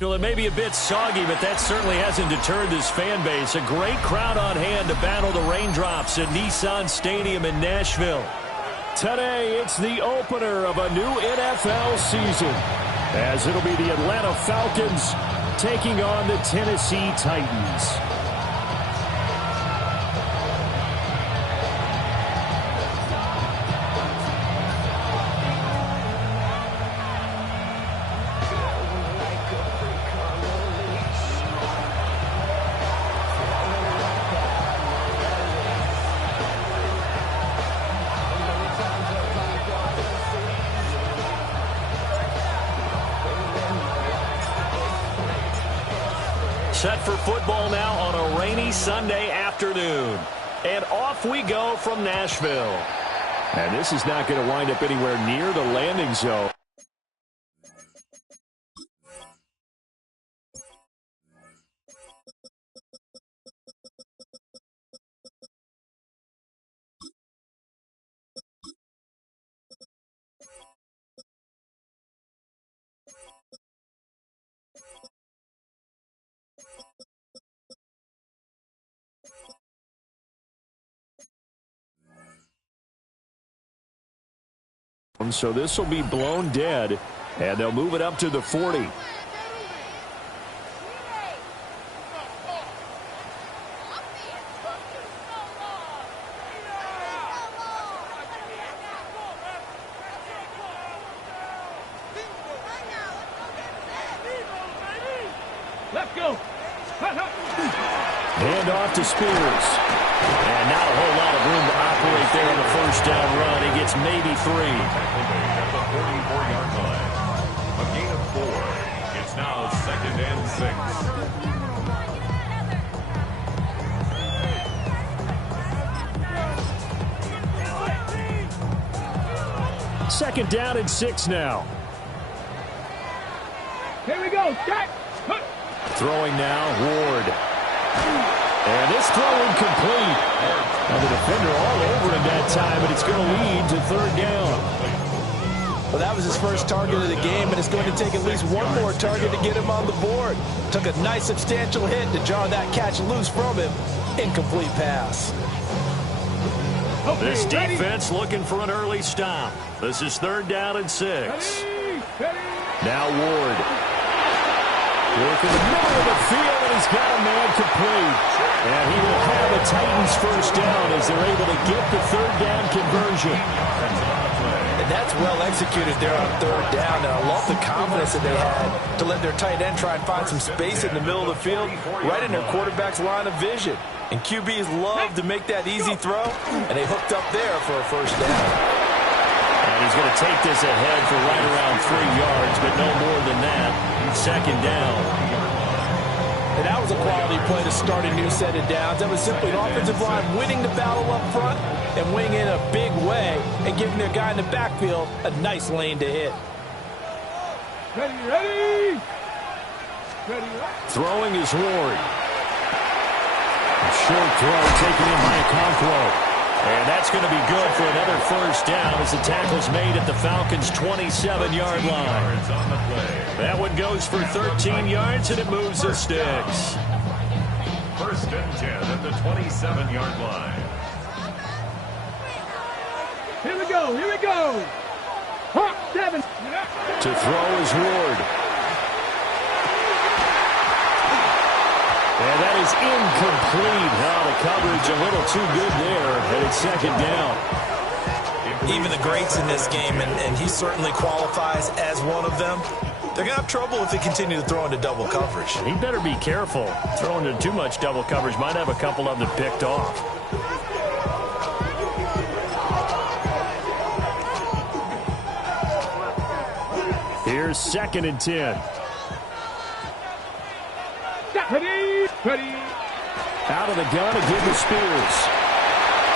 Well, it may be a bit soggy, but that certainly hasn't deterred this fan base. A great crowd on hand to battle the raindrops at Nissan Stadium in Nashville. Today, it's the opener of a new NFL season, as it'll be the Atlanta Falcons taking on the Tennessee Titans. Set for football now on a rainy Sunday afternoon. And off we go from Nashville. And this is not going to wind up anywhere near the landing zone. So this will be blown dead, and they'll move it up to the 40. Let's go. Hand off to Spears. And not a whole lot of room to operate there on the first down run. He gets maybe 3. At the 44-yard line. A gain of 4. It's now 2nd and 6. Second down and 6 now. Here we go. Jack. Throwing now, Ward. And this throw incomplete. And the defender all over him that time, but it's going to lead to 3rd down. Well, that was his first target of the game, and it's going to take at least one more target to get him on the board. Took a nice substantial hit to jar that catch loose from him. Incomplete pass. This defense looking for an early stop. This is 3rd down and 6. Now Ward. Work in the middle of the field, and he's got a man complete. And he will have a Titans first down as they're able to get the 3rd down conversion. And that's well executed there on 3rd down. And I love the confidence that they had to let their tight end try and find some space in the middle of the field, right in their quarterback's line of vision. And QBs love to make that easy throw, and they hooked up there for a first down. And he's going to take this ahead for right around 3 yards, but no more than that. 2nd down. And that was a quality play to start a new set of downs. That was simply an offensive line winning the battle up front and winning in a big way and giving their guy in the backfield a nice lane to hit. Ready. Throwing is Ward. A short throw taken in by Okonkwo. And that's going to be good for another first down as the tackle's made at the Falcons' 27-yard line. That one goes for 13 yards, and it moves the sticks. 1st and 10 at the 27-yard line. Here we go. Hawk 7. To throw is Ward. And that is incomplete. Now the coverage a little too good there, and it's 2nd down. Even the greats in this game, and he certainly qualifies as one of them, They're going to have trouble if they continue to throw into double coverage. He better be careful. Throwing into too much double coverage might have a couple of them picked off. Here's 2nd and 10. Ready. Out of the gun again to Spears.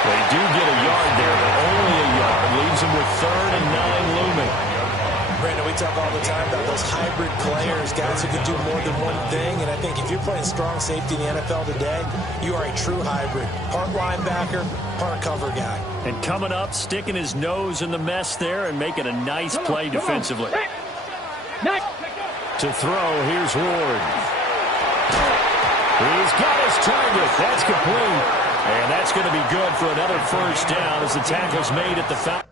They do get a yard there, but only a yard. Leaves them with 3rd and 9 looming. Brandon, we talk all the time about those hybrid players, guys who can do more than one thing. And I think if you're playing strong safety in the NFL today, you are a true hybrid. Part linebacker, part cover guy. And coming up, sticking his nose in the mess there and making a nice play defensively. To throw, here's Ward. He's got his target. That's complete. And that's going to be good for another first down as the tackle's made at the Falcons'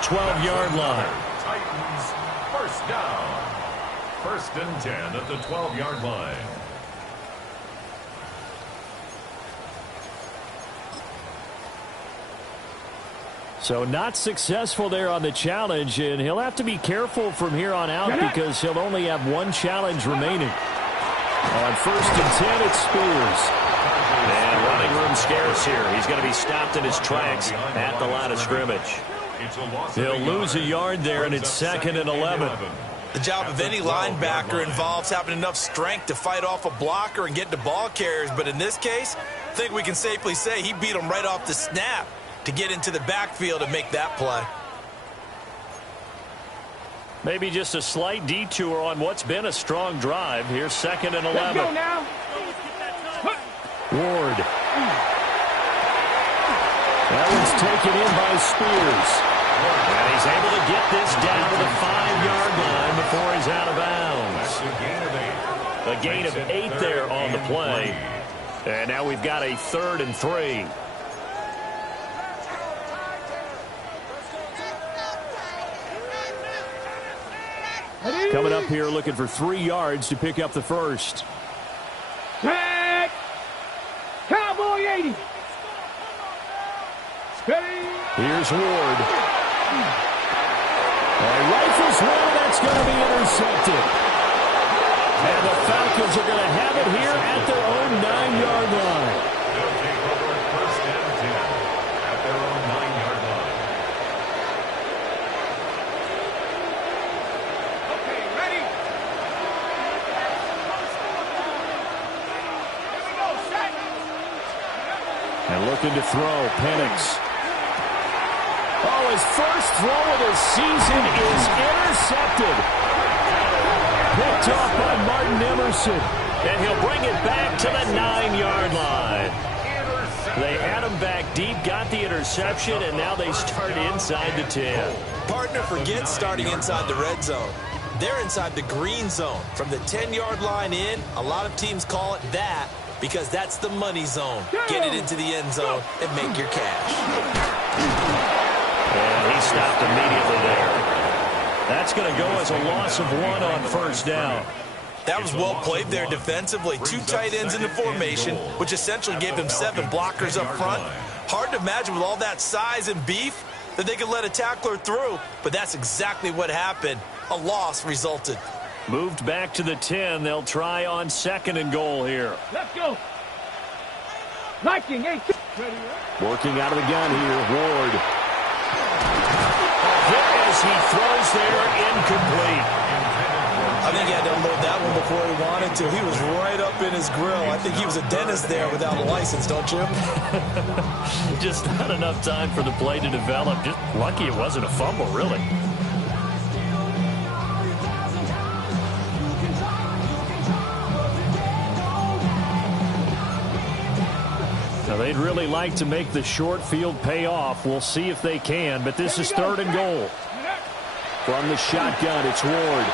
12-yard line. Titans, first down. 1st and 10 at the 12-yard line. So not successful there on the challenge, and he'll have to be careful from here on out because he'll only have one challenge remaining. On 1st and 10, it's Spears. And running room scarce here. He's going to be stopped in his tracks at the line of scrimmage. He'll lose a yard there, and it's 2nd and 11. The job of any linebacker involves having enough strength to fight off a blocker and get to ball carriers. But in this case, I think we can safely say he beat him right off the snap to get into the backfield and make that play. Maybe just a slight detour on what's been a strong drive. Here's 2nd and 11. Let's go now. Ward. That one's taken in by Spears. And he's able to get this down to the 5-yard line before he's out of bounds. A gain of 8 there on the play. And now we've got a 3rd and 3. Coming up here looking for 3 yards to pick up the first. Tag. Cowboy 80. Steady. Here's Ward. Rifles one, that's going to be intercepted. And the Falcons are going to have it here at their own 9-yard line. They'll take over 1st and 10 at their own 9-yard line. Okay, ready. Here we go, set. And looking to throw, Penix. Oh, his first throw of the season is intercepted. Picked off by Martin Emerson. And he'll bring it back to the 9-yard line. They had him back deep, got the interception, and now they start inside the 10. Partner, forget starting inside the red zone. They're inside the green zone. From the 10-yard line in, a lot of teams call it that because that's the money zone. Get it into the end zone and make your cash. And he stopped immediately there. That's going to go as a loss of 1 on 1st down. That was well played there defensively. 2 tight ends in the formation, which essentially gave them 7 blockers up front. Hard to imagine with all that size and beef that they could let a tackler through, but that's exactly what happened. A loss resulted. Moved back to the 10. They'll try on 2nd and goal here. Let's go. Liking 8. Working out of the gun here, Ward. Here as he throws there, incomplete. I think he had to unload that one before he wanted to. He was right up in his grill. I think he was a dentist there without a license, don't you? Just not enough time for the play to develop. Just lucky it wasn't a fumble, really. Now, they'd really like to make the short field pay off. We'll see if they can, but this is 3rd and goal. From the shotgun, it's Ward.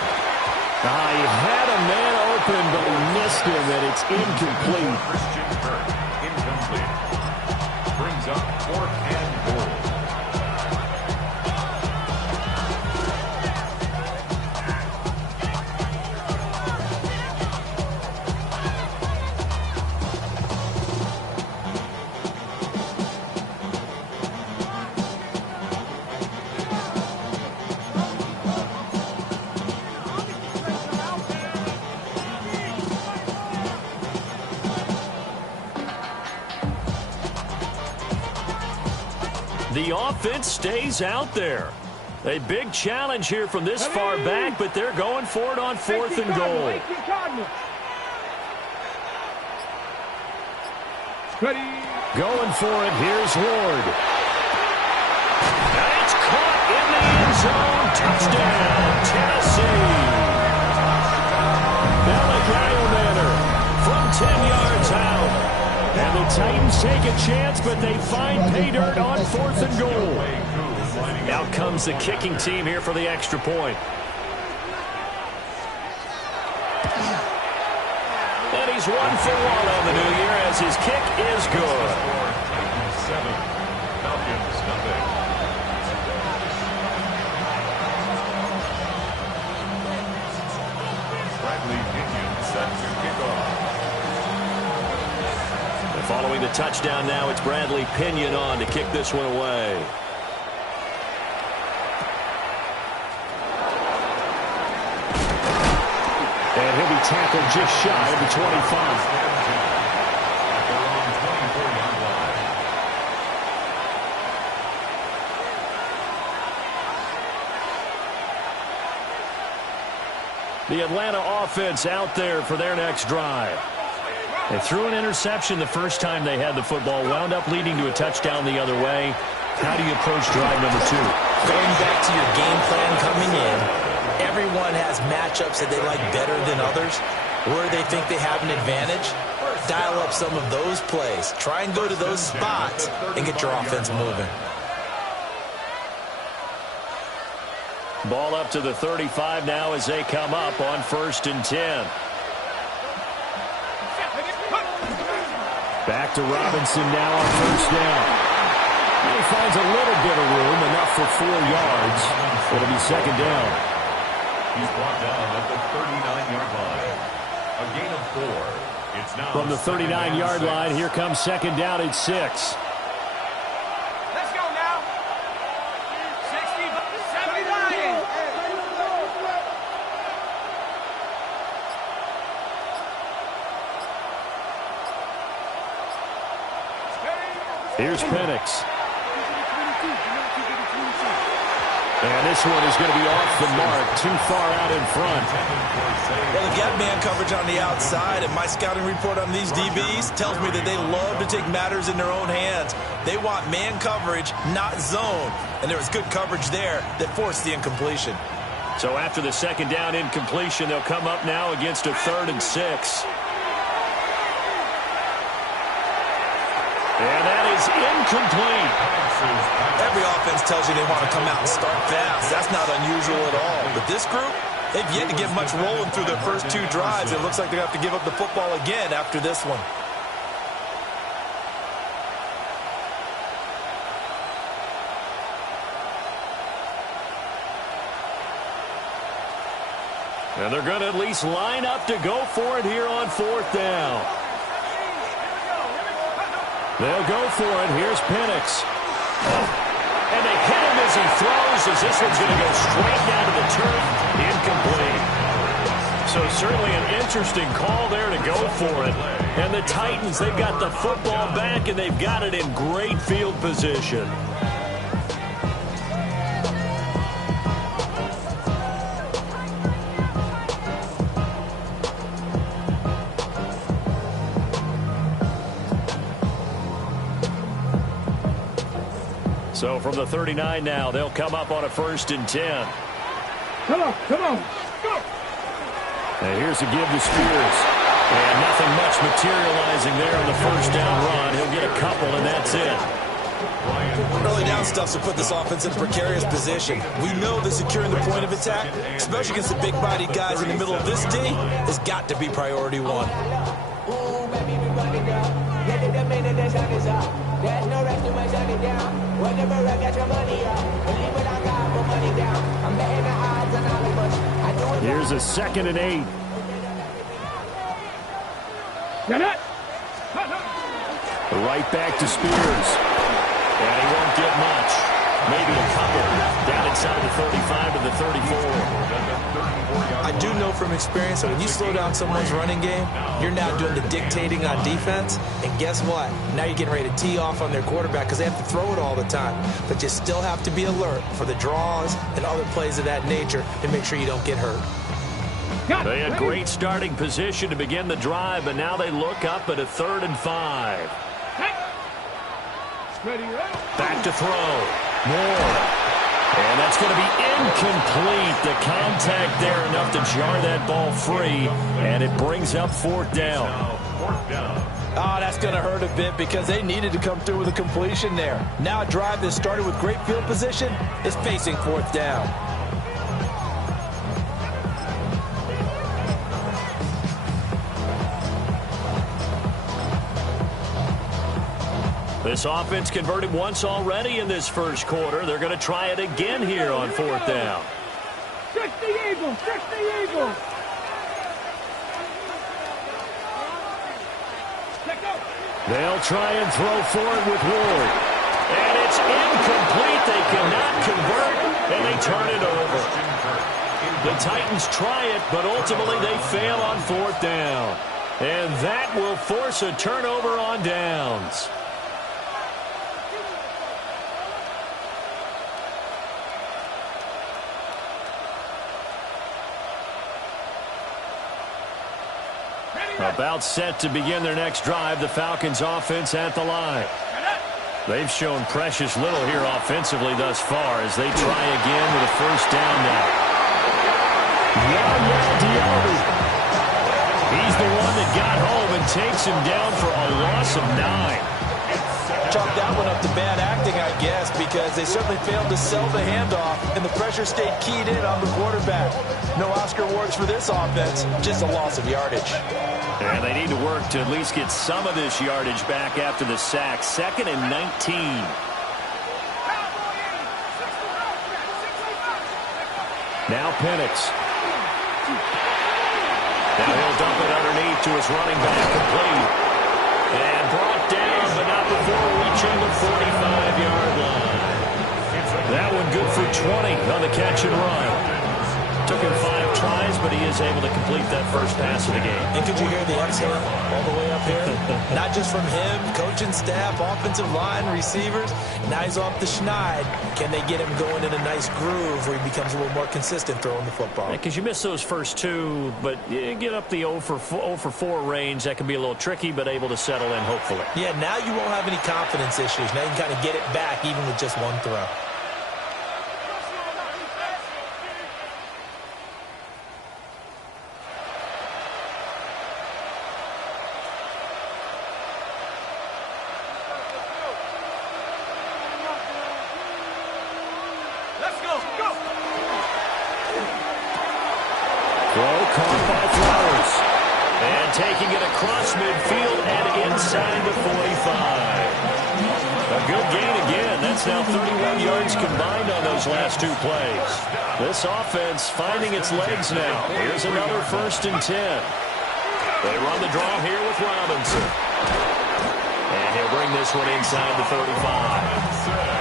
He had a man open, but he missed him, and it's incomplete. Christian Kirk, incomplete. Brings up 4th and goal. The offense stays out there. A big challenge here from this far back, but they're going for it on 4th and goal. Going for it. Here's Ward. And it's caught in the end zone. Touchdown, Tennessee. Malachi Manor from 10 yards out. And the Titans take a chance, but they find pay dirt on 4th and goal. Out comes the kicking team here for the extra point. And he's 1 for 1 on the new year as his kick is good. Titans 7, Falcons nothing. Bradley Pinion set to kick off. Following the touchdown now, it's Bradley Pinion on to kick this one away. And he'll be tackled just shy of the 25. They're on 24-yard line. The Atlanta offense out there for their next drive. They threw an interception the first time they had the football, wound up leading to a touchdown the other way. How do you approach drive number 2? Going back to your game plan coming in, everyone has matchups that they like better than others, where they think they have an advantage. Dial up some of those plays. Try and go to those spots and get your offense moving. Ball up to the 35 now as they come up on 1st and 10. Back to Robinson now on 1st down. He finds a little bit of room, enough for 4 yards. It'll be 2nd down. He's brought down at the 39-yard line. A gain of 4. It's now from the 39-yard line. Here comes 2nd down at 6. Let's go now. 60, 79. Here's Penix. And this one is going to be off the mark, too far out in front. Well, they've got man coverage on the outside, and my scouting report on these DBs tells me that they love to take matters in their own hands. They want man coverage, not zone. And there was good coverage there that forced the incompletion. So after the 2nd down incompletion, they'll come up now against a 3rd and 6. And that is incomplete. Every offense tells you they want to come out and start fast. That's not unusual at all. But this group, they've yet to get much rolling through their first 2 drives. It looks like they have to give up the football again after this one. And they're going to at least line up to go for it here on 4th down. They'll go for it. Here's Penix. And they hit him as he throws, as this one's going to go straight down to the turf. Incomplete. So certainly an interesting call there to go for it. And the Titans, they've got the football back, and they've got it in great field position. So from the 39 now, they'll come up on a 1st and 10. Come on, go! And here's a give to Spears. And nothing much materializing there on the 1st down run. He'll get a couple, and that's it. Early down stuffs will put this offense in a precarious position. We know that securing the point of attack, especially against the big-bodied guys in the middle of this D, has got to be priority 1. There's no rest to my shutting down. Whenever I get your money up, believe what I got, put money down. I'm betting the odds on all of us. I do it. Here's a 2nd and 8. Get it! Right back to Spears. And he won't get much. maybe a couple. Down inside the 35 to the 34. I do know from experience that when you slow down someone's running game, you're now doing the dictating on defense. And guess what? Now you're getting ready to tee off on their quarterback because they have to throw it all the time. But you still have to be alert for the draws and other plays of that nature to make sure you don't get hurt. They had great starting position to begin the drive, but now they look up at a 3rd and 5. Back to throw. Moore. And that's going to be incomplete. The contact there enough to jar that ball free, and it brings up 4th down. Oh, that's going to hurt a bit because they needed to come through with a completion there. Now a drive that started with great field position is facing 4th down. This offense converted once already in this first quarter. They're going to try it again here on 4th down. Trick the Eagles! Trick the Eagles! They'll try and throw for it with Ward. And it's incomplete. They cannot convert, and they turn it over. The Titans try it, but ultimately they fail on 4th down. And that will force a turnover on downs. About set to begin their next drive, the Falcons offense at the line. They've shown precious little here offensively thus far as they try again with a 1st down now. He's the one that got home and takes him down for a loss of 9. Chalk that one up to bad acting, I guess, because they certainly failed to sell the handoff, and the pressure stayed keyed in on the quarterback. No Oscar awards for this offense, just a loss of yardage. And they need to work to at least get some of this yardage back after the sack. 2nd and 19. Now Penix. Now he'll dump it underneath to his running back, complete. And brought down, but not before reaching the 45-yard line. That one good for 20 on the catch and run. Took him 5 tries, but he is able to complete that first pass of the game. And could you hear the exhale all the way up here? Not just from him, coaching staff, offensive line, receivers. Now he's off the schneid. Can they get him going in a nice groove where he becomes a little more consistent throwing the football? Because you miss those first 2, but you get up the 0 for 4 range. That can be a little tricky, but able to settle in, hopefully. Yeah, now you won't have any confidence issues. Now you can kind of get it back even with just one throw. Taking it across midfield and inside the 45. A good gain again. That's now 31 yards combined on those last 2 plays. This offense finding its legs now. Here's another 1st and 10. They run the draw here with Robinson. And he'll bring this one inside the 35.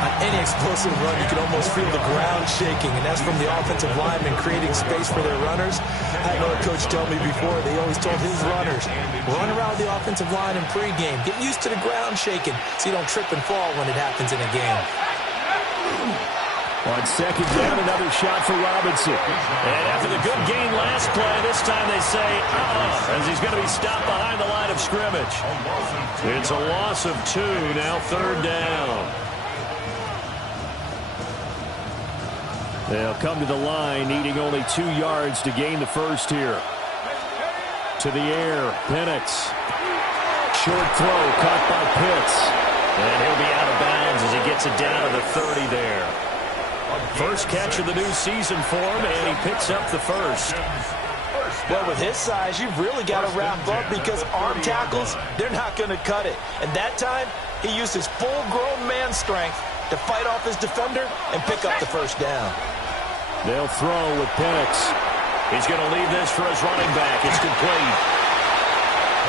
On any explosive run, you can almost feel the ground shaking, and that's from the offensive linemen creating space for their runners. I had another coach tell me before, they always told his runners, run around the offensive line in pregame. Get used to the ground shaking so you don't trip and fall when it happens in a game. On 2nd down, another shot for Robinson. And after the good gain last play, this time they say, as he's going to be stopped behind the line of scrimmage. It's a loss of 2, now 3rd down. They'll come to the line, needing only 2 yards to gain the first here. To the air, Penix. Short throw, caught by Pitts. And he'll be out of bounds as he gets it down to the 30 there. First catch of the new season for him, and he picks up the first. Well, with his size, you've really got to wrap up because arm tackles, they're not going to cut it. And that time, he used his full-grown man strength to fight off his defender and pick up the first down. They'll throw with Penix. He's going to leave this for his running back. It's complete.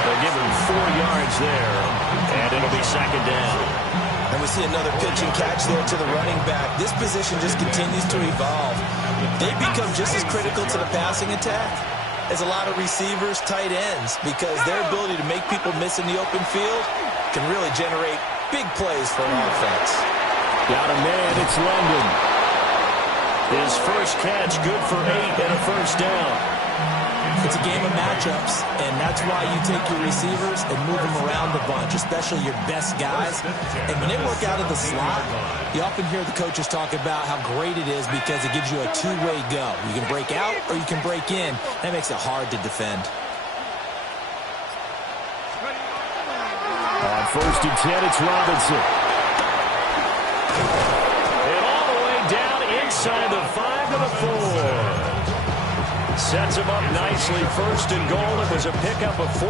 They'll give him 4 yards there, and it'll be 2nd down. And we see another pitch and catch there to the running back. This position just continues to evolve. They become just as critical to the passing attack as a lot of receivers, tight ends, because their ability to make people miss in the open field can really generate big plays for an offense. Got a man, it's London. His first catch, good for 8 and a first down. It's a game of matchups, and that's why you take your receivers and move them around the bunch, especially your best guys. And when they work out of the slot, you often hear the coaches talk about how great it is because it gives you a two-way go. You can break out or you can break in. That makes it hard to defend. On 1st and 10, it's Robinson. And all the way down inside the 5 to the 4. Sets him up nicely. 1st and goal. It was a pickup of 14.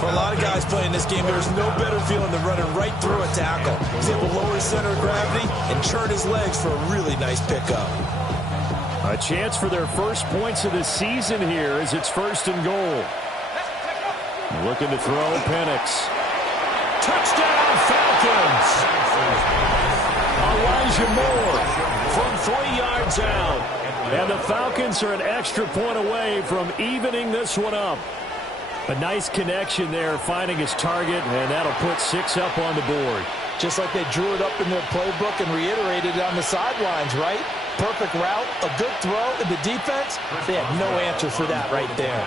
For a lot of guys playing this game, there's no better feeling than running right through a tackle. He's able to lower his center of gravity and churn his legs for a really nice pickup. A chance for their first points of the season here as it's 1st and goal. Looking to throw, Penix. Touchdown, Falcons! Elijah Moore from 3 yards out. And the Falcons are an extra point away from evening this one up. A nice connection there, finding his target, and that'll put 6 up on the board. Just like they drew it up in their playbook and reiterated it on the sidelines, right? Perfect route, a good throw, and the defense, they had no answer for that right there.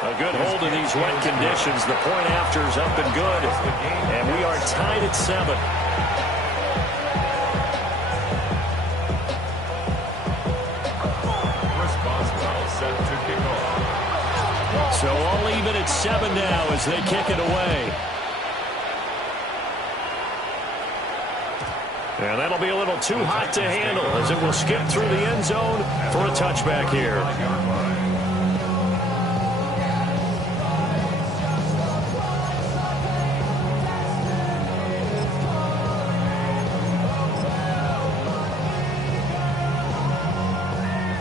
A good hold in these wet conditions. The point after's up and good. And we are tied at 7. So all even at 7 now as they kick it away. And that'll be a little too hot to handle as it will skip through the end zone for a touchback here.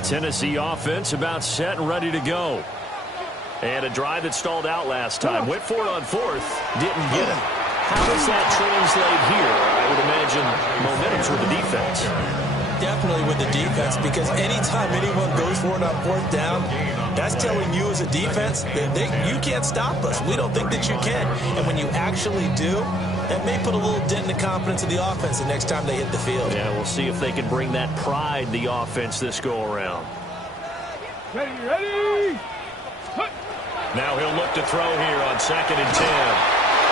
Tennessee offense about set and ready to go. And a drive that stalled out last time. Went for it on 4th. Didn't get it. How does that translate here? I would imagine momentum's with the defense. Definitely with the defense, because anytime anyone goes for it on 4th down, that's telling you as a defense that you can't stop us. We don't think that you can. And when you actually do, that may put a little dent in the confidence of the offense the next time they hit the field. Yeah, we'll see if they can bring that pride, the offense, this go-around. Ready. Now he'll look to throw here on 2nd and 10.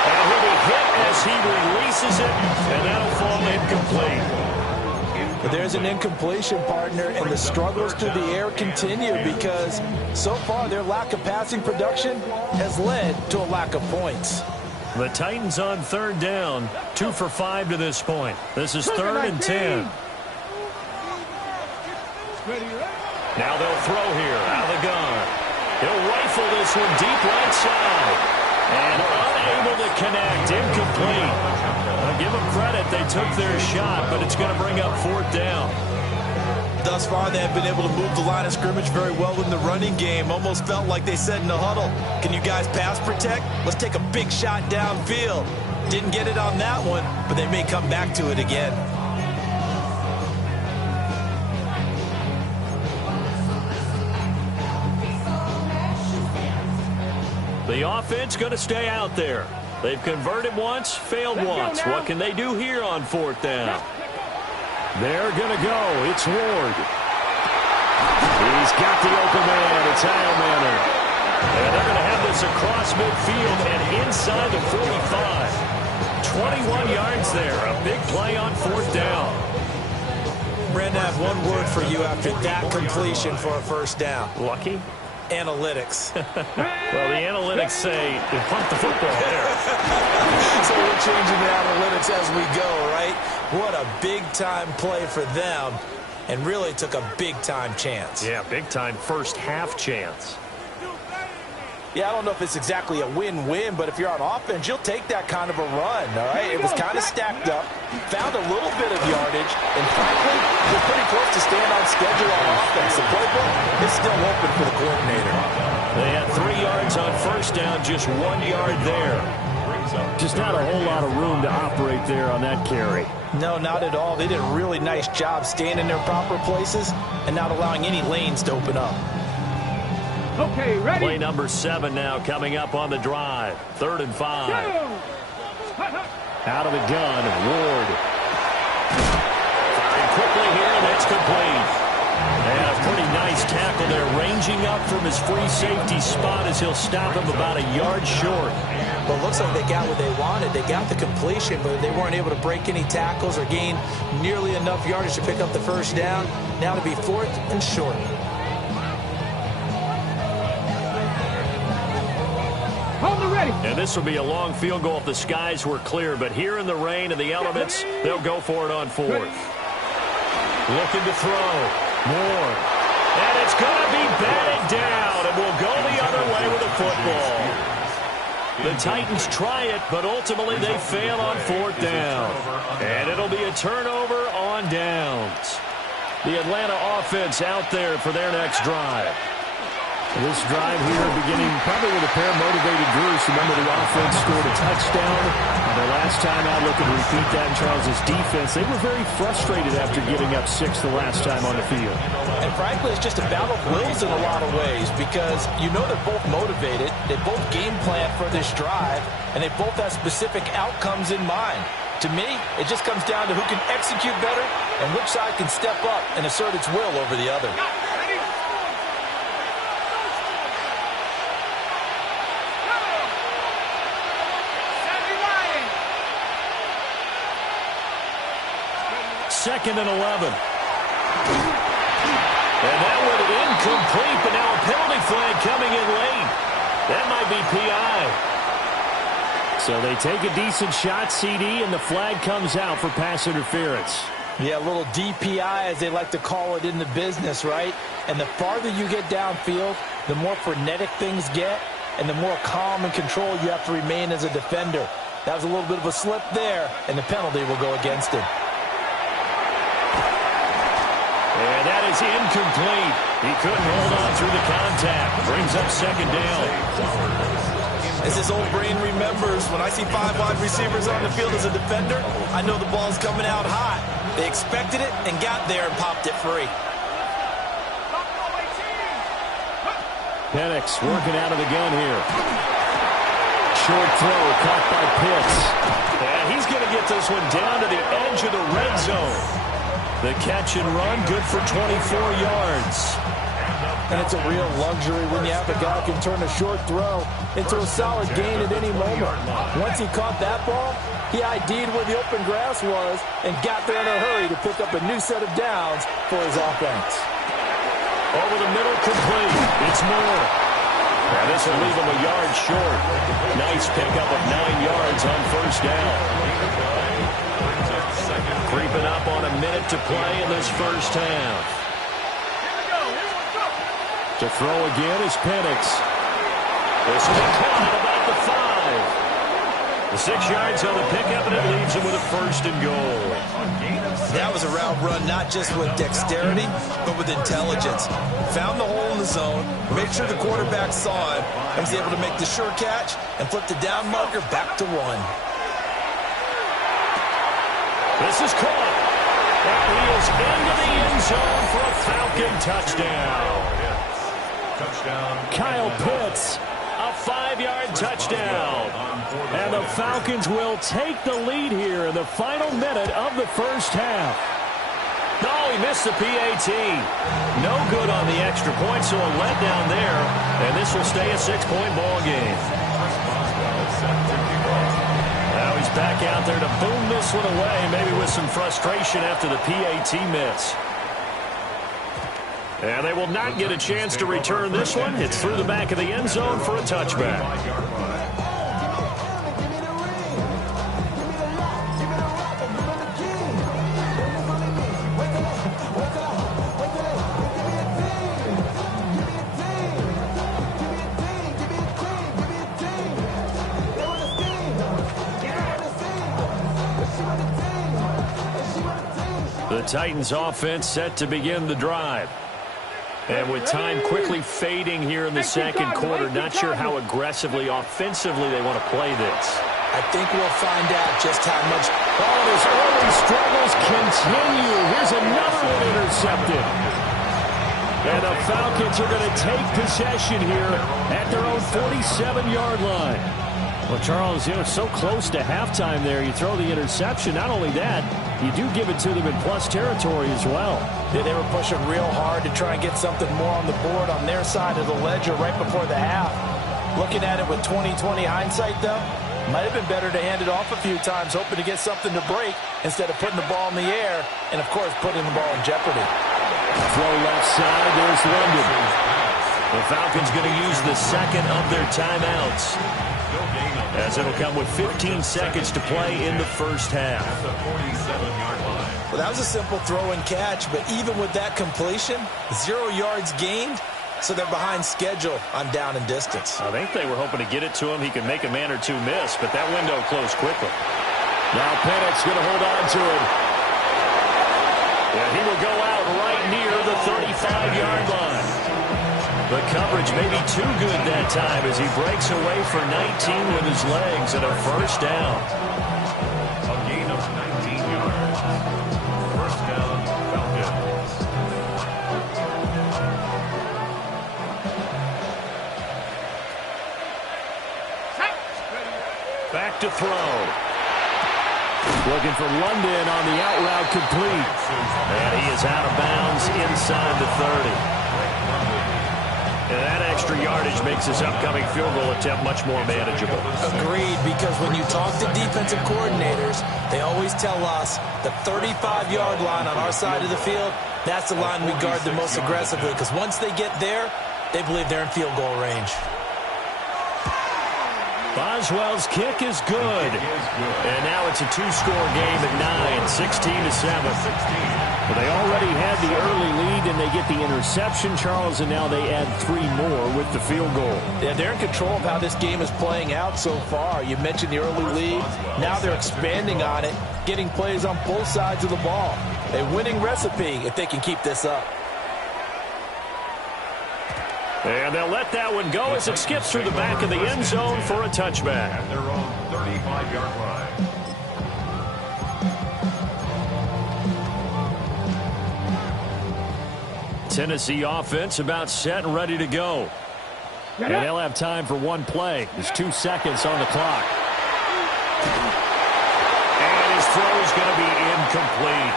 And he'll be hit as he releases it, and that'll fall incomplete. But there's an incompletion, partner, and the struggles through the air continue because so far their lack of passing production has led to a lack of points. The Titans on 3rd down, 2 for 5 to this point. This is 3rd and 10. Now they'll throw here out of the gun. He'll rifle this one deep right side. And unable to connect, incomplete. I'll give them credit, they took their shot, but it's going to bring up 4th down. Thus far, they have been able to move the line of scrimmage very well in the running game. Almost felt like they said in the huddle, can you guys pass protect? Let's take a big shot downfield. Didn't get it on that one, but they may come back to it again. The offense going to stay out there. They've converted once, failed once. What can they do here on 4th down? They're going to go. It's Ward. He's got the open man. It's Heilmanner. And they're going to have this across midfield and inside the 45. 21 yards there. A big play on 4th down. Brandon, I have one word for you after that completion for a 1st down. Lucky? Analytics. Well, the analytics say you punt the football there. So we're changing the analytics as we go, right? What a big-time play for them, and really took a big-time chance. Yeah, big-time first half chance. Yeah, I don't know if it's exactly a win-win, but if you're on offense, you'll take that kind of a run, all right? It was kind of stacked up, found a little bit of yardage, and frankly, they're pretty close to staying on schedule on offense. The playbook is still open for the coordinator. They had 3 yards on first down, just 1 yard there. Just not a whole lot of room to operate there on that carry. No, not at all. They did a really nice job staying in their proper places and not allowing any lanes to open up. Okay, ready? Play number 7 now coming up on the drive. 3rd and 5. Out of the gun, Ward. Firing quickly here, and that's complete. And a pretty nice tackle there, ranging up from his free safety spot as he'll stop him about a yard short. Well, it looks like they got what they wanted. They got the completion, but they weren't able to break any tackles or gain nearly enough yardage to pick up the first down. Now to be 4th and short. And this will be a long field goal if the skies were clear, but here in the rain and the elements, they'll go for it on 4th. Looking to throw. More. And it's going to be batted down, and will go the other way with the football. The Titans try it, but ultimately they fail on 4th down. And it'll be a turnover on downs. The Atlanta offense out there for their next drive. This drive here beginning probably with a pair of motivated Drews. Remember, the offense scored a touchdown. Their last time out, looking to repeat that in Charles' defense. They were very frustrated after giving up 6 the last time on the field. And frankly, it's just a battle of wills in a lot of ways because you know they're both motivated. They both game plan for this drive, and they both have specific outcomes in mind. To me, it just comes down to who can execute better and which side can step up and assert its will over the other. Second and 11. And that one incomplete, but now a penalty flag coming in late. That might be PI. So they take a decent shot, CD, and the flag comes out for pass interference. Yeah, a little DPI, as they like to call it in the business, right? And the farther you get downfield, the more frenetic things get, and the more calm and control you have to remain as a defender. That was a little bit of a slip there, and the penalty will go against him. And that is incomplete. He couldn't hold on through the contact. Brings up second down. As his old brain remembers, when I see 5 wide receivers on the field as a defender, I know the ball's coming out hot. They expected it and got there and popped it free. Penix working out of the gun here. Short throw caught by Pitts. And he's going to get this one down to the edge of the red zone. The catch and run, good for 24 yards. And it's a real luxury when you have a guy who can turn a short throw into a solid gain at any moment. Once he caught that ball, he ID'd where the open grass was and got there in a hurry to pick up a new set of downs for his offense. Over the middle, complete. It's Moore. And this will leave him a yard short. Nice pickup of 9 yards on first down. Creeping up on a minute to play in this first half. To throw again is Penix. This will be caught about the 5. The 6 yards on the pickup, and it leaves him with a first and goal. That was a route run not just with dexterity, but with intelligence. Found the hole in the zone, made sure the quarterback saw him, and was able to make the sure catch and flip the down marker back to 1. This is caught. And he is into the end zone for a Falcon touchdown. Kyle Pitts, a 5-yard touchdown. And the Falcons will take the lead here in the final minute of the first half. Oh, he missed the PAT. No good on the extra point, so a letdown there. And this will stay a 6-point ball game. Now he's back out there to boom this one away, maybe with some frustration after the PAT miss. And they will not get a chance to return this one. It's through the back of the end zone for a touchback. The Titans offense set to begin the drive. And with time quickly fading here in the second quarter, not sure how aggressively, offensively they want to play this. I think we'll find out just how much. Oh, his early struggles continue. Here's another one intercepted. And the Falcons are going to take possession here at their own 47-yard line. Well, Charles, so close to halftime there. You throw the interception. Not only that, you do give it to them in plus territory as well. Yeah, they were pushing real hard to try and get something more on the board on their side of the ledger right before the half. Looking at it with 20/20 hindsight, though, might have been better to hand it off a few times, hoping to get something to break instead of putting the ball in the air and, of course, putting the ball in jeopardy. Throw left side. There's London. The Falcons going to use the second of their timeouts, as it'll come with 15 seconds to play in the first half. Well, that was a simple throw and catch, but even with that completion, 0 yards gained, so they're behind schedule on down and distance. I think they were hoping to get it to him. He could make a man or two miss, but that window closed quickly. Now Pennett's going to hold on to it. And he will go out right near the 35-yard line. The coverage may be too good that time as he breaks away for 19 with his legs and a first down. A gain of 19 yards. First down, Falcons. Back to throw. Looking for London on the out route complete. And he is out of bounds inside the 30. And that extra yardage makes this upcoming field goal attempt much more manageable. Agreed, because when you talk to defensive coordinators, they always tell us the 35-yard line on our side of the field, that's the line we guard the most aggressively, because once they get there, they believe they're in field goal range. Boswell's kick is good. And now it's a two-score game at 9, 16-7. But they already had the early lead, and they get the interception, Charles, and now they add 3 more with the field goal. Yeah, they're in control of how this game is playing out so far. You mentioned the early lead. Now they're expanding on it, getting plays on both sides of the ball. A winning recipe if they can keep this up. And they'll let that one go as it skips through the back of the end zone for a touchback. At their own 35-yard line. Tennessee offense about set and ready to go. And they'll have time for one play. There's 2 seconds on the clock. And his throw is going to be incomplete.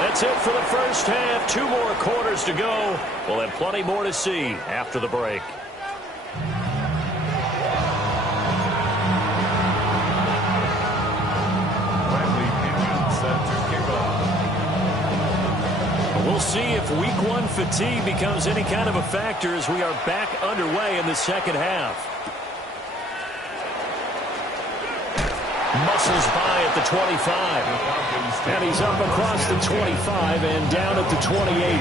That's it for the first half. 2 more quarters to go. We'll have plenty more to see after the break. We'll see if week 1 fatigue becomes any kind of a factor as we are back underway in the second half. Muscles by at the 25. And he's up across the 25 and down at the 28.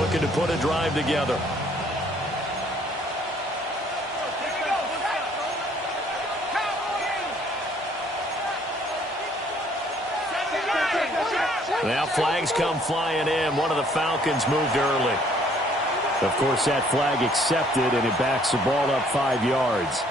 Looking to put a drive together. Now flags come flying in. One of the Falcons moved early. Of course, that flag accepted, and it backs the ball up 5 yards.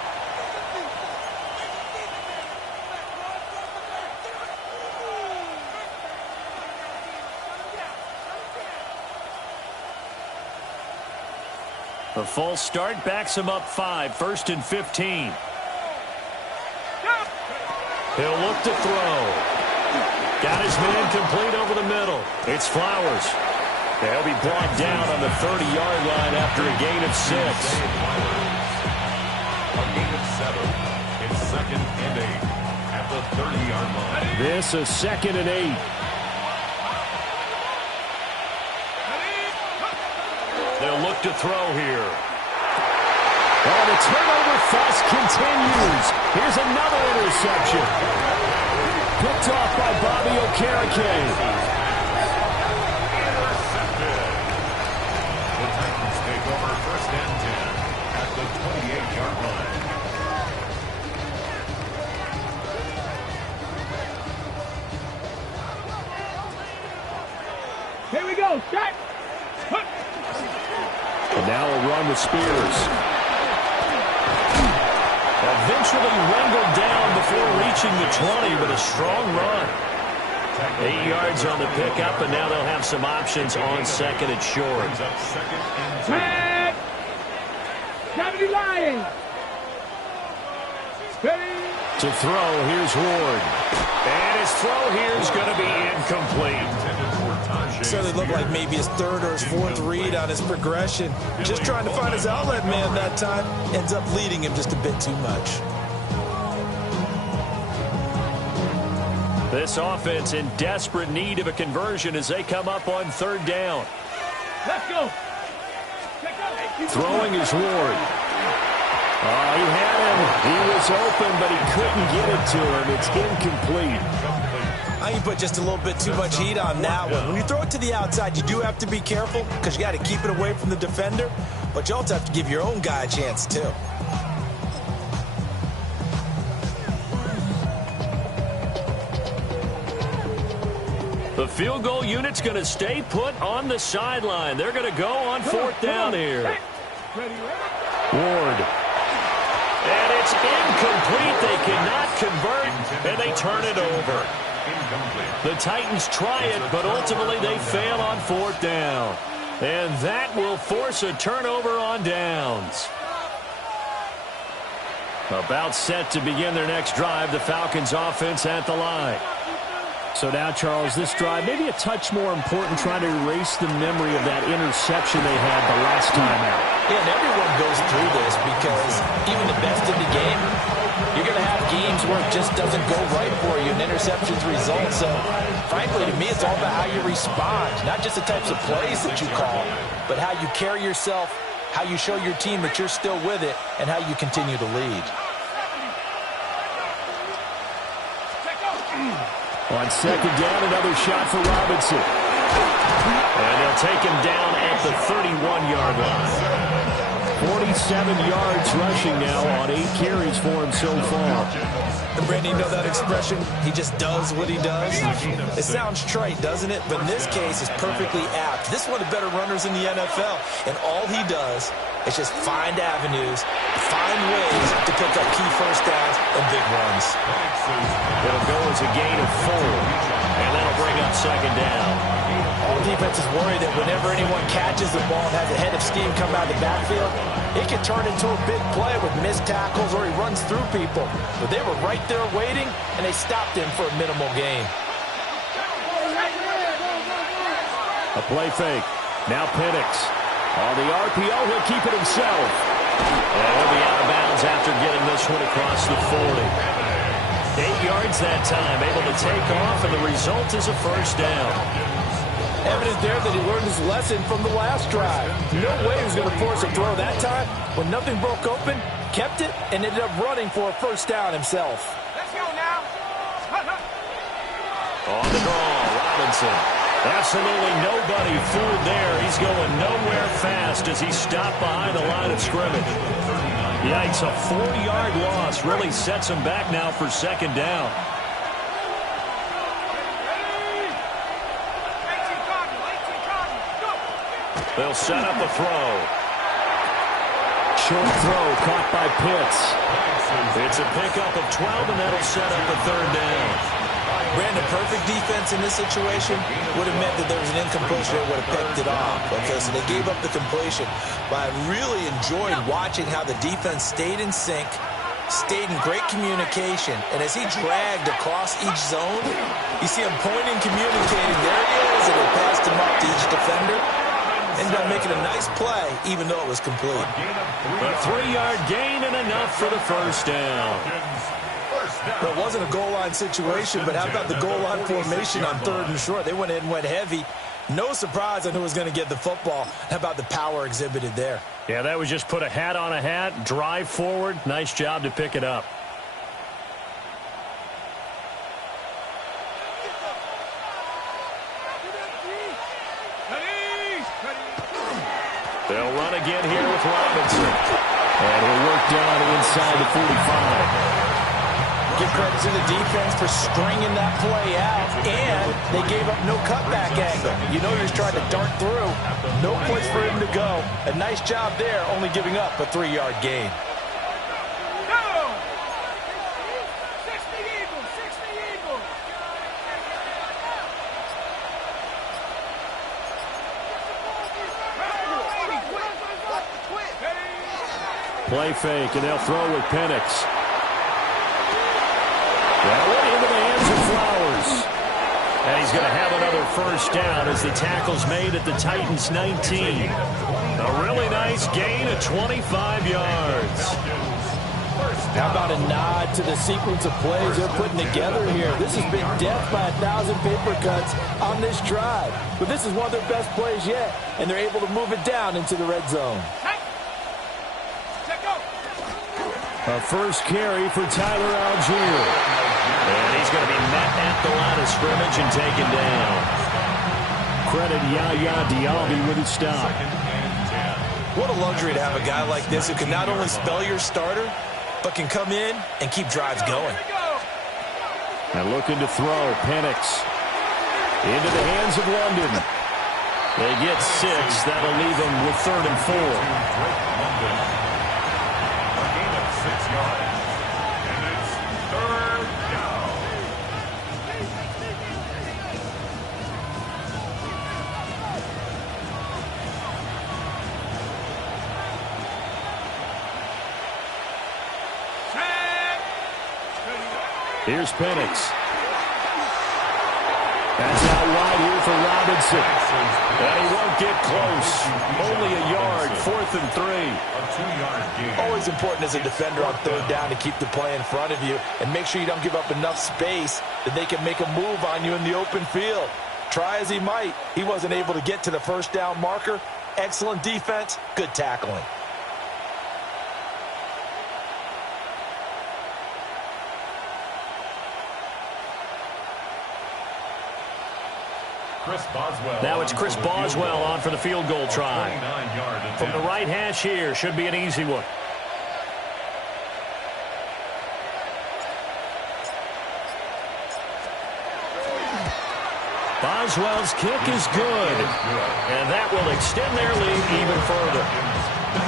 The false start backs him up 5, 1st and 15. He'll look to throw. Got his man complete over the middle. It's Flowers. They'll be brought down on the 30-yard line after a gain of 6. A gain of 7. It's 2nd and 8 at the 30-yard line. This is 2nd and 8. They'll look to throw here. Oh, the turnover fuss continues. Here's another interception. Picked off by Bobby Okereke. Here we go. Shot. And now a run with Spears. Eventually wrangled down before reaching the 20, but a strong run. 8 yards on the pickup, and now they'll have some options on second and short. Tag. 70 Lions. To throw, here's Ward. And his throw here is going to be incomplete. Certainly looked like maybe his third or his fourth read on his progression. Just trying to find his outlet man that time. Ends up leading him just a bit too much. This offense in desperate need of a conversion as they come up on third down. Let's go. Throwing is Ward. Oh, he had him. He was open, but he couldn't get it to him. It's incomplete. I think you put just a little bit too much heat on that one. When you throw it to the outside, you do have to be careful because you got to keep it away from the defender, but you also have to give your own guy a chance too. The field goal unit's going to stay put on the sideline. They're going to go on fourth down here. Ward. And it's incomplete. They cannot convert, and they turn it over. The Titans try it, but ultimately they fail on fourth down. And that will force a turnover on downs. About set to begin their next drive, the Falcons offense at the line. So now, Charles, this drive maybe a touch more important, trying to erase the memory of that interception they had the last time out. Yeah, and everyone goes through this because even the best in the game, you're going to have games where it just doesn't go right for you and interceptions result. So, frankly, to me, it's all about how you respond, not just the types of plays that you call, but how you carry yourself, how you show your team that you're still with it, and how you continue to lead. On second down, another shot for Robinson. And they'll take him down at the 31-yard line. 47 yards rushing now on 8 carries for him so far. And Brandon, you know that expression, he just does what he does? It sounds trite, doesn't it? But in this case, it's perfectly apt. This is one of the better runners in the NFL. And all he does is just find avenues, find ways to pick up key first downs and big runs. It'll go as a gain of 4, and that'll bring up second down. The defense is worried that whenever anyone catches the ball and has a head of steam come out of the backfield, it can turn into a big play with missed tackles or he runs through people. But they were right there waiting, and they stopped him for a minimal gain. A play fake. Now Penix. On the RPO, he'll keep it himself. And he'll be out of bounds after getting this one across the 40. 8 yards that time, able to take off, and the result is a first down. Evident there that he learned his lesson from the last drive. No way he was going to force a throw that time. When nothing broke open, kept it, and ended up running for a first down himself. Let's go now. On the draw, Robinson. Absolutely nobody fooled there. He's going nowhere fast as he stopped behind the line of scrimmage. Yikes, a 4-yard loss really sets him back now for second down. They'll set up a throw. Short throw caught by Pitts. It's a pickup of 12, and that'll set up a third down. Brandon, perfect defense in this situation would have meant that there was an incompletion that would have picked it off. Okay, so they gave up the completion. But I really enjoyed watching how the defense stayed in sync, stayed in great communication. And as he dragged across each zone, you see him pointing, communicating. There he is, and they passed him up to each defender. Ended up making a nice play, even though it was complete. A 3-yard gain and enough for the first down. Well, it wasn't a goal line situation, but how about the goal line formation on third and short? They went in and went heavy. No surprise on who was going to get the football. How about the power exhibited there? Yeah, that was just put a hat on a hat, drive forward. Nice job to pick it up. They'll run again here with Robinson. And he'll work down inside the 45. Give credit to the defense for stringing that play out and they gave up no cutback angle. You know you're just trying to dart through. No place for him to go. A nice job there, only giving up a 3-yard gain. Play fake, and they'll throw with Penix. That went into the hands of Flowers. And he's going to have another first down as the tackle's made at the Titans' 19. A really nice gain of 25 yards. How about a nod to the sequence of plays they're putting together here? This has been death by 1,000 paper cuts on this drive. But this is one of their best plays yet, and they're able to move it down into the red zone. A first carry for Tyler Algier. And he's going to be met at the line of scrimmage and taken down. Credit Yaya Diaby with his stop. What a luxury to have a guy like this who can not only spell your starter, but can come in and keep drives going. And looking to throw, Penix into the hands of London. They get 6. That'll leave them with 3rd and 4. 6 yards. And it's 3rd down. Here's Penix. That's out wide here for Robinson. And he won't get close. Only a yard, 4th and 3. A 2-yard gain. Always important as a defender on 3rd down to keep the play in front of you and make sure you don't give up enough space that they can make a move on you in the open field. Try as he might, he wasn't able to get to the first down marker. Excellent defense, good tackling. Chris Boswell. Now it's Chris Boswell on for the field goal try. From the right hash here, should be an easy one. Boswell's kick is good. And that will extend their lead even further.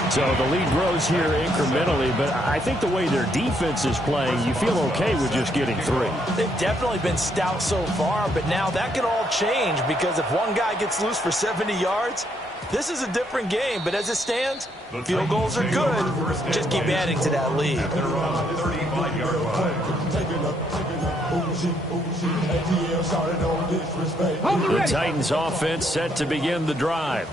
So the lead grows here incrementally, but I think the way their defense is playing, you feel okay with just getting 3. They've definitely been stout so far, but now that can all change because if one guy gets loose for 70 yards, this is a different game. But as it stands, field goals are good. Just keep adding to that lead. They're on the 35-yard line. The Titans offense set to begin the drive.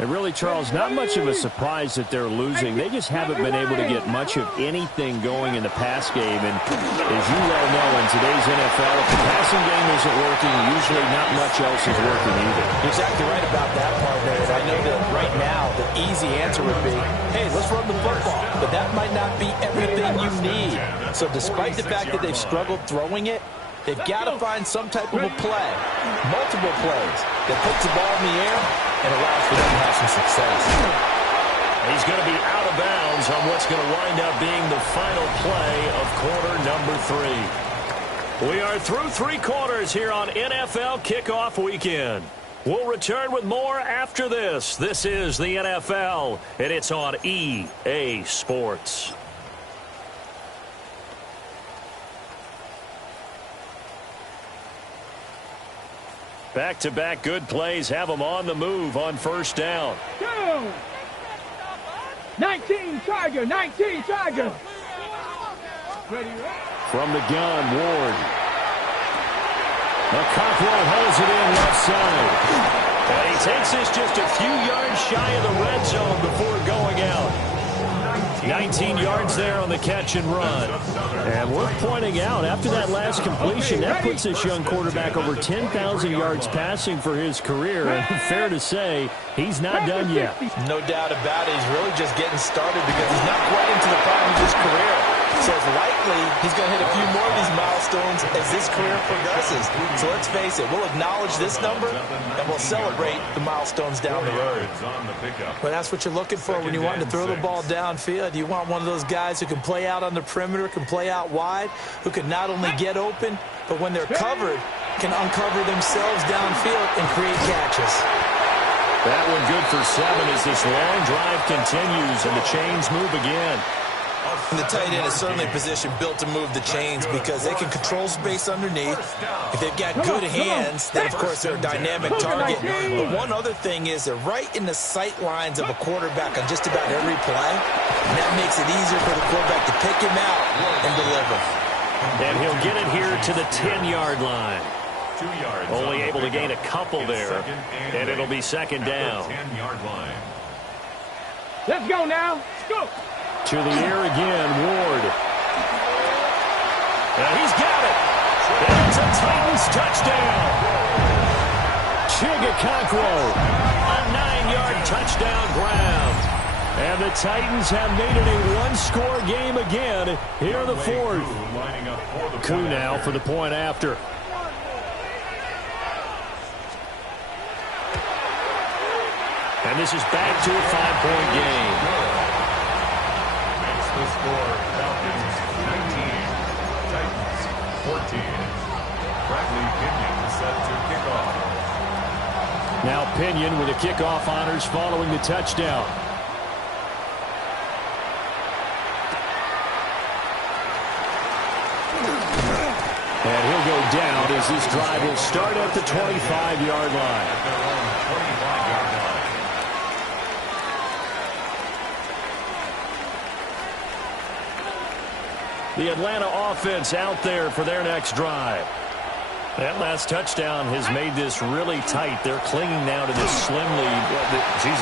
And really, Charles, not much of a surprise that they're losing. They just haven't been able to get much of anything going in the pass game. And as you well know, in today's NFL, if the passing game isn't working, usually not much else is working either. You're exactly right about that part, Nate. I know that right now the easy answer would be, hey, let's run the football. But that might not be everything you need. So despite the fact that they've struggled throwing it, they've got to find some type of a play, multiple plays, that puts the ball in the air and allows for them to have some success. He's going to be out of bounds on what's going to wind up being the final play of quarter number 3. We are through 3 quarters here on NFL Kickoff Weekend. We'll return with more after this. This is the NFL, and it's on EA Sports. Back-to-back good plays have them on the move on first down. 19 Charger, 19 Charger. From the gun, Ward. Cockrell holds it in left side. And he takes this just a few yards shy of the red zone before going out. 19 yards there on the catch and run. And worth pointing out, after that last completion, that puts this young quarterback over 10,000 yards passing for his career. And fair to say, he's not done yet. No doubt about it. He's really just getting started because he's not quite into the prime of his career. So it's likely he's going to hit a few more of these milestones as this career progresses. So let's face it, we'll acknowledge this number and we'll celebrate the milestones down the road. But that's what you're looking for when you want to throw the ball downfield. You want one of those guys who can play out on the perimeter, can play out wide, who can not only get open, but when they're covered, can uncover themselves downfield and create catches. That one good for 7 as this long drive continues and the chains move again. And the tight end is certainly a position built to move the chains because they can control space underneath. If they've got good hands, then, of course, they're a dynamic target. But one other thing is they're right in the sight lines of a quarterback on just about every play. And that makes it easier for the quarterback to pick him out and deliver. And he'll get it here to the 10-yard line. 2 yards. Only able to gain a couple there, and it'll be second down. 10-yard line. Let's go now. Let's go. To the air again, Ward. And he's got it. And it's a Titans touchdown. Chigakonkwo, a 9-yard touchdown grab. And the Titans have made it a one-score game again here in the fourth. Koo now for the point after. And this is back to a 5-point game. The score, Falcons 19, Titans 14. Bradley Pinion set to kick off. Now Pinion with the kickoff honors following the touchdown. And he'll go down as this drive will start at the 25-yard line. At their own 25-yard line. The Atlanta offense out there for their next drive. That last touchdown has made this really tight. They're clinging now to this slim lead.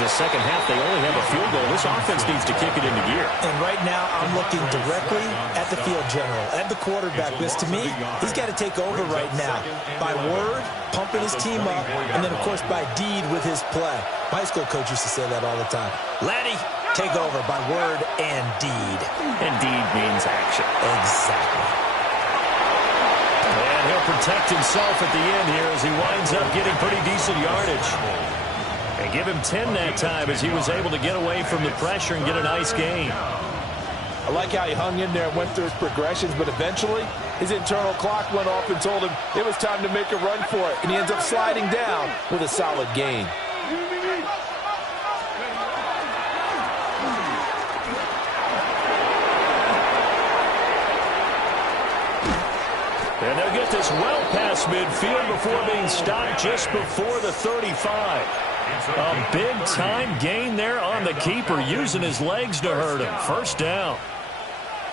Second half, they only have a field goal. This offense needs to kick it into gear. And right now, I'm looking directly at the field general, at the quarterback. Because to me, he's got to take over right now. By word, pumping his team up, and then, of course, by deed with his play. My high school coach used to say that all the time. Laddie, take over by word and deed. And deed means action. Exactly. And he'll protect himself at the end here as he winds up getting pretty decent yardage. And give him 10 that time as he was able to get away from the pressure and get a nice gain. I like how he hung in there and went through his progressions, but eventually his internal clock went off and told him it was time to make a run for it. And he ends up sliding down with a solid gain. And they'll get this well past midfield before being stopped just before the 35. A big-time gain there on the keeper, using his legs to hurt him. First down.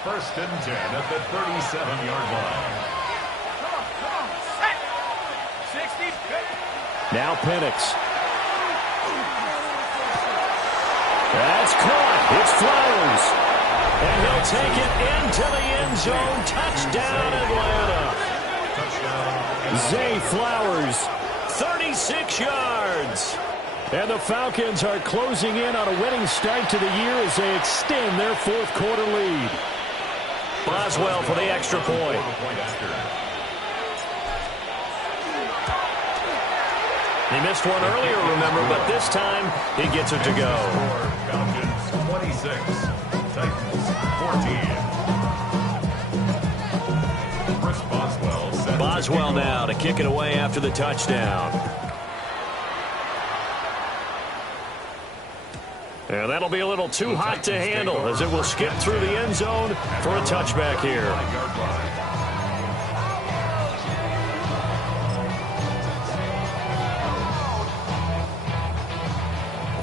1st and 10 at the 37-yard line. Now Penix. That's caught. It's Flowers. And he'll take it into the end zone. Touchdown, Atlanta. Zay Flowers, 36 yards. And the Falcons are closing in on a winning start to the year as they extend their fourth quarter lead. Boswell for the extra point. He missed one earlier, remember, but this time he gets it to go. Falcons 26, Titans 14. Chris Boswell set Boswell now to kick it away after the touchdown. And that'll be a little too hot to handle as it will skip through the end zone for a touchback here.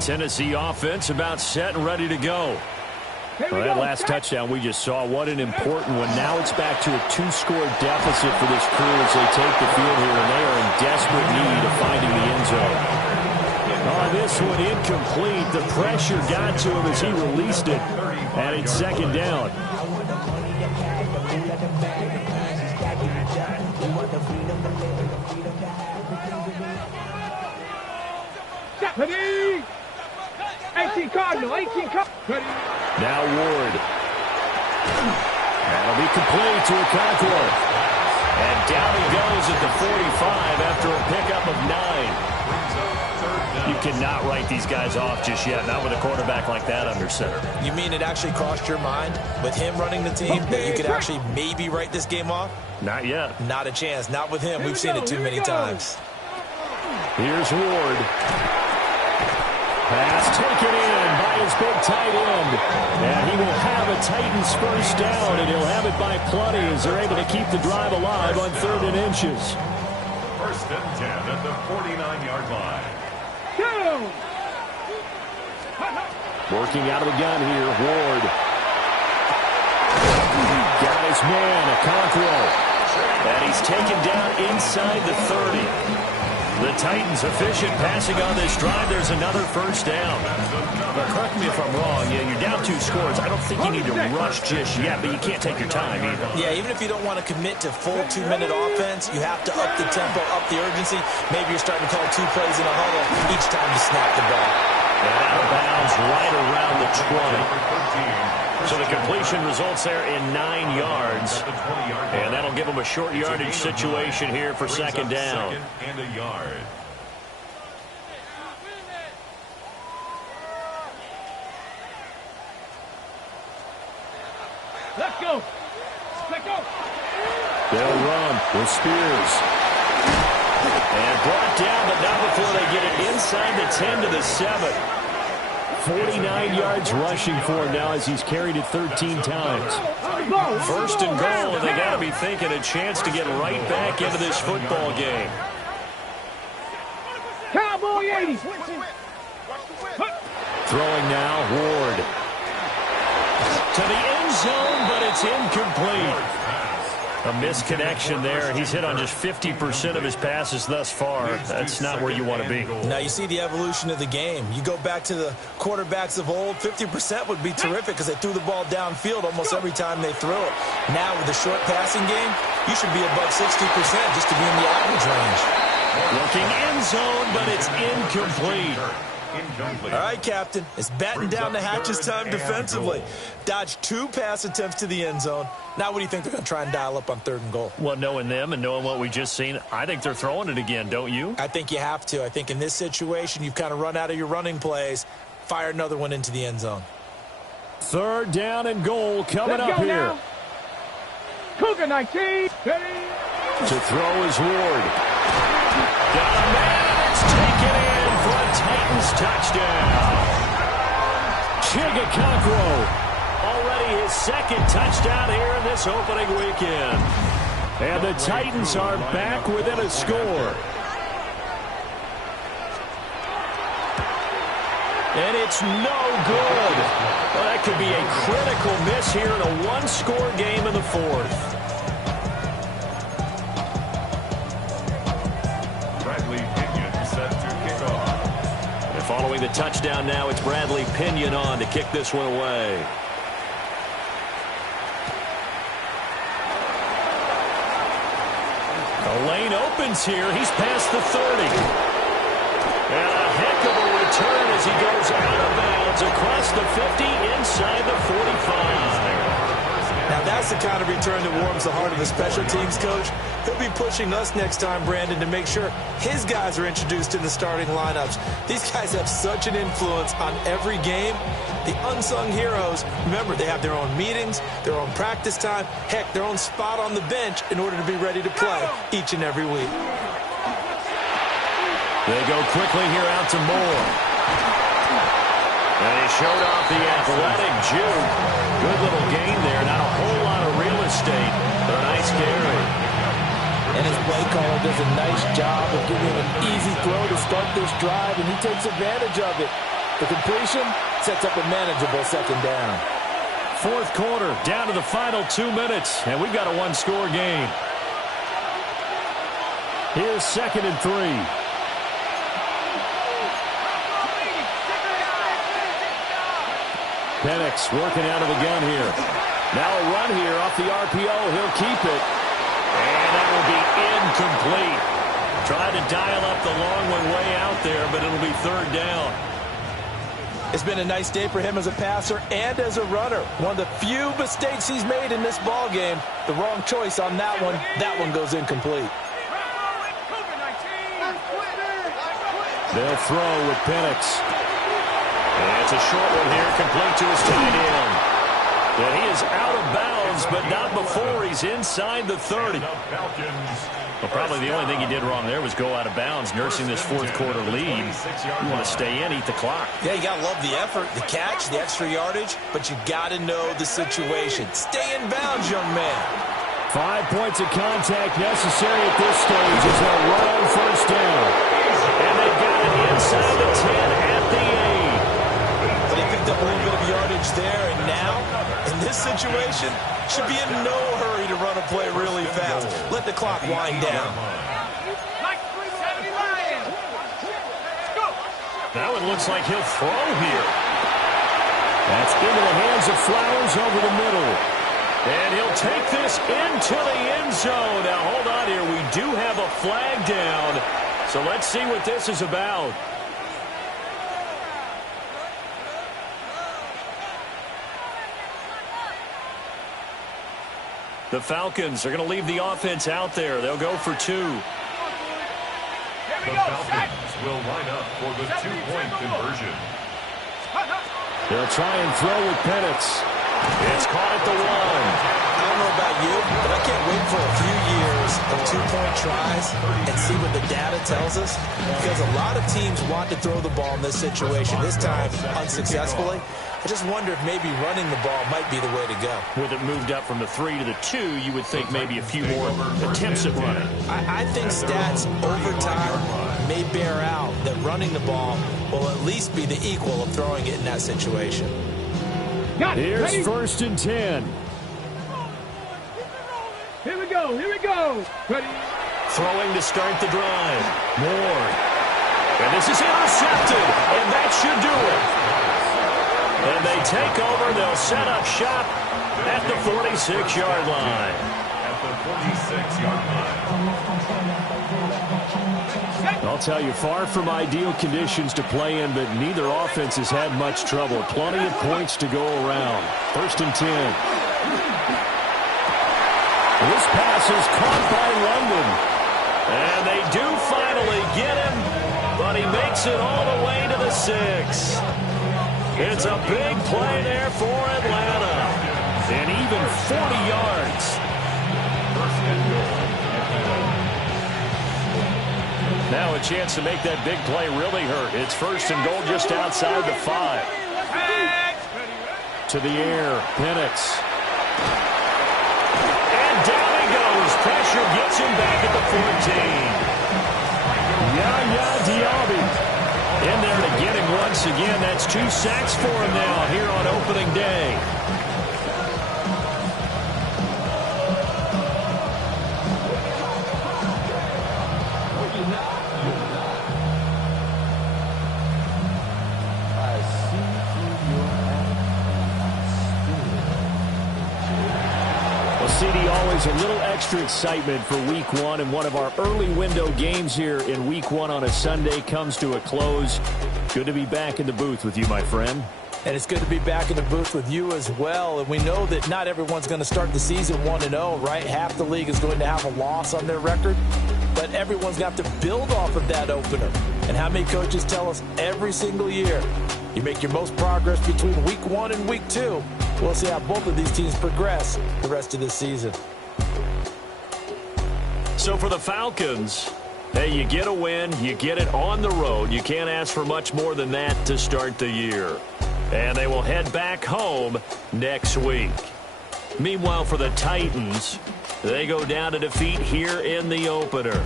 Tennessee offense about set and ready to go. Well, that last touchdown we just saw, what an important one. Now it's back to a 2-score deficit for this crew as they take the field here, and they are in desperate need of finding the end zone. Oh, this one incomplete. The pressure got to him as he released it, and it's second down. Ready? 18 Cardinal, 18 Cardinal. Now Ward. That'll be complete to Okonkwo. And down he goes at the 45 after a pickup of 9. You cannot write these guys off just yet, not with a quarterback like that under center. You mean it actually crossed your mind with him running the team that you could actually maybe write this game off? Not yet. Not a chance. Not with him. We've seen it too many times. Here's Ward. Pass taken in by his big tight end. And he will have a Titans first down, and he'll have it by plenty as they're able to keep the drive alive on 3rd and inches. First and 10 at the 49-yard line. Working out of the gun here, Ward. Got his man, a Conqueror. And he's taken down inside the 30. The Titans efficient passing on this drive. There's another first down. But correct me if I'm wrong. Yeah, you're down 2 scores. I don't think you need to rush just yet, but you can't take your time either. Yeah, even if you don't want to commit to full 2-minute offense, you have to up the tempo, up the urgency. Maybe you're starting to call 2 plays in a huddle each time you snap the ball. And out of bounds right around the 20. So the completion results there in 9 yards. And that'll give them a short yardage situation here for second down. Second and a yard. Let's go. Let's go. They'll run with Spears. And brought down, but not before they get it inside the 10 to the 7. 49 yards rushing for him now as he's carried it 13 times. First and goal, and they got to be thinking a chance to get right back into this football game. Cowboy 80. Throwing now, Ward. To the end zone, but it's incomplete. A misconnection there, and he's hit on just 50% of his passes thus far. That's not where you want to be. Now you see the evolution of the game. You go back to the quarterbacks of old, 50% would be terrific because they threw the ball downfield almost every time they threw it. Now with the short passing game, you should be above 60% just to be in the average range. Looking end zone, but it's incomplete. All right, Captain. It's batten down the hatches time defensively. Dodged 2 pass attempts to the end zone. Now what do you think they're going to try and dial up on 3rd and goal? Well, knowing them and knowing what we just seen, I think they're throwing it again, don't you? I think you have to. I think in this situation, you've kind of run out of your running plays. Fire another one into the end zone. 3rd down and goal coming up here. Now. Cougar 19. To throw is Ward. Got a man. It's taken in for a Titans touchdown. Chigaconkwo. Already his 2nd touchdown here in this opening weekend. And the Titans are back within a score. And it's no good. Well, that could be a critical miss here in a 1-score game in the 4th. Following the touchdown now, it's Bradley Pinion on to kick this one away. The lane opens here. He's past the 30. And a heck of a return as he goes out of bounds across the 50 inside the 45. Now that's the kind of return that warms the heart of a special teams coach. He'll be pushing us next time, Brandon, to make sure his guys are introduced in the starting lineups. These guys have such an influence on every game. The unsung heroes, remember, they have their own meetings, their own practice time, heck, their own spot on the bench in order to be ready to play each and every week. They go quickly here out to Moore. And he showed off the athletic juke. Good little gain there. Not a whole lot of real estate, but a nice carry. And his play caller does a nice job of giving him an easy throw to start this drive, and he takes advantage of it. The completion sets up a manageable 2nd down. 4th quarter, down to the final 2 minutes, and we've got a 1-score game. Here's 2nd and 3. Penix working out of the gun here. Now a run here off the RPO. He'll keep it. And that will be incomplete. Tried to dial up the long one way out there, but it'll be 3rd down. It's been a nice day for him as a passer and as a runner. One of the few mistakes he's made in this ball game. The wrong choice on that one. That one goes incomplete. They'll throw with Penix. And it's a short one here, complete to his tight end. And he is out of bounds, but not before he's inside the 30. Well, probably the only thing he did wrong there was go out of bounds, nursing this fourth quarter lead. You want to stay in, eat the clock. Yeah, you got to love the effort, the catch, the extra yardage, but you got to know the situation. Stay in bounds, young man. 5 points of contact necessary at this stage as they'll run on first down. And they've got it inside the 10 at the 8. But he picked up a little bit of yardage there, and now, in this situation, should be in no hurry to run a play really fast. Let the clock wind down. That one looks like he'll throw here. That's into the hands of Flowers over the middle. And he'll take this into the end zone. Now, hold on here. We do have a flag down. So let's see what this is about. The Falcons are going to leave the offense out there. They'll go for 2. The Falcons will line up for the 2-point conversion. They'll try and throw with Penix. It's caught at the 1. I don't know about you, but I can't wait for a few years of 2-point tries and see what the data tells us. Because a lot of teams want to throw the ball in this situation, this time unsuccessfully. I just wonder if maybe running the ball might be the way to go. With it moved up from the 3 to the 2, you would think maybe a few more attempts at running. I think stats over time may bear out that running the ball will at least be the equal of throwing it in that situation. Here's first and 10. Here we go. Here we go. Ready. Throwing to start the drive. Moore. And this is intercepted. And that should do it. And they take over. They'll set up shop at the 46-yard line. At the 46-yard line. I'll tell you, far from ideal conditions to play in, but neither offense has had much trouble. Plenty of points to go around. First and 10. This pass is caught by London. And they do finally get him, but he makes it all the way to the 6. It's a big play there for Atlanta. And even 40 yards. First and goal. Now a chance to make that big play really hurt. It's first and goal just outside the 5. To the air, Penix. And down he goes. Pressure gets him back at the 14. Yaya Diaby in there to get him once again. That's 2 sacks for him now here on opening day. CD, always a little extra excitement for Week 1, and one of our early window games here in Week 1 on a Sunday comes to a close. Good to be back in the booth with you, my friend. And it's good to be back in the booth with you as well. And we know that not everyone's going to start the season 1-0, right? Half the league is going to have a loss on their record. But everyone's got to build off of that opener. And how many coaches tell us every single year, you make your most progress between Week 1 and Week 2. We'll see how both of these teams progress the rest of this season. So for the Falcons, hey, you get a win, you get it on the road. You can't ask for much more than that to start the year. And they will head back home next week. Meanwhile, for the Titans, they go down to defeat here in the opener.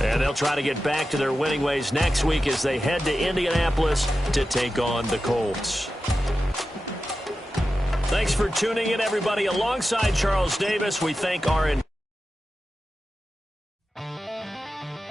And they'll try to get back to their winning ways next week as they head to Indianapolis to take on the Colts. Thanks for tuning in, everybody. Alongside Charles Davis, we thank our